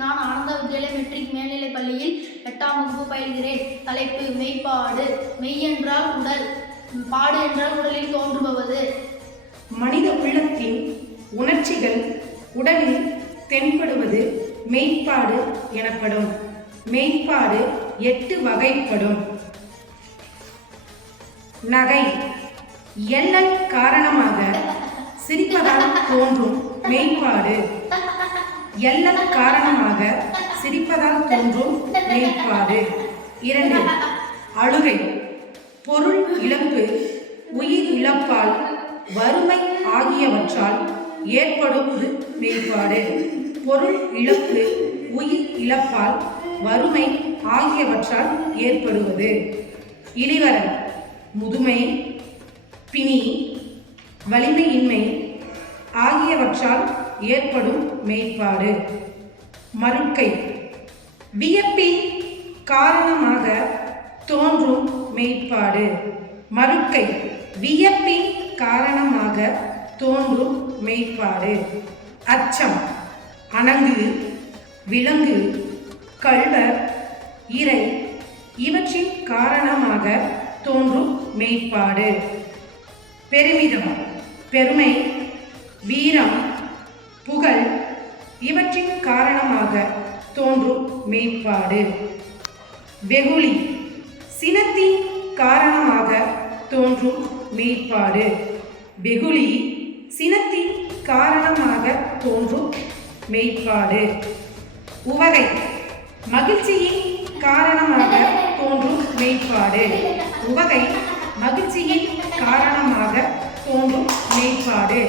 நான் ஆனந்த வித்யாலய மெட்ரிக் மேல்நிலைப் பள்ளியில் எட்டாம் வகுப்பு பயில்கிறேன். தலைப்பு மெய்ப்பாடு. மெய் என்றால் உடல். பாடு என்றால் உடலில் தோன்றுபவது. மனித உள்ளத்தின் உணர்ச்சிகள் உடலில் தென்படுவது மெய்ப்பாடு எனப்படும். மெய்ப்பாடு எட்டு வகைப்படும். நகை. எல்லல் காரணமாக சிரிப்பதால் தோன்றும் மெய்ப்பாடு. எண்ணல் காரணமாக சிரிப்பதால் தோன்றும் நினைப்பாடு இரண்டு அழுகை. பொருள் இழப்பு உயிர் இழப்பால் வறுமை ஆகியவற்றால் ஏற்படும் மேம்பாடு பொருள் இழப்பு உயிர் இழப்பால் வறுமை ஆகியவற்றால் ஏற்படுவது. இளிவரல் முதுமை பிணி வலிமையின்மை ஆகியவற்றால் ஏற்படும் மேற்பாடு மறுக்கை வியப்பின் காரணமாக தோன்றும் மேற்பாடு மறுக்கை வியப்பின் காரணமாக தோன்றும் மெய்ப்பாடு. அச்சம். அணங்கு. விலங்கு. கள்வர். இறை. இவற்றின் காரணமாக தோன்றும் மெய்ப்பாடு. பெருமிதம். பெருமை. வீரம். புகழ் இவற்றின் காரணமாக தோன்றும் மேம்பாடு வெகுளி சினத்தின் காரணமாக தோன்றும் மேற்பாடு வெகுளி சினத்தின் காரணமாக தோன்றும் மெய்ப்பாடு. உவகை மகிழ்ச்சியின் காரணமாக தோன்றும் மெய்ப்பாடு. உவகை மகிழ்ச்சியின் காரணமாக தோன்றும் மெய்ப்பாடு.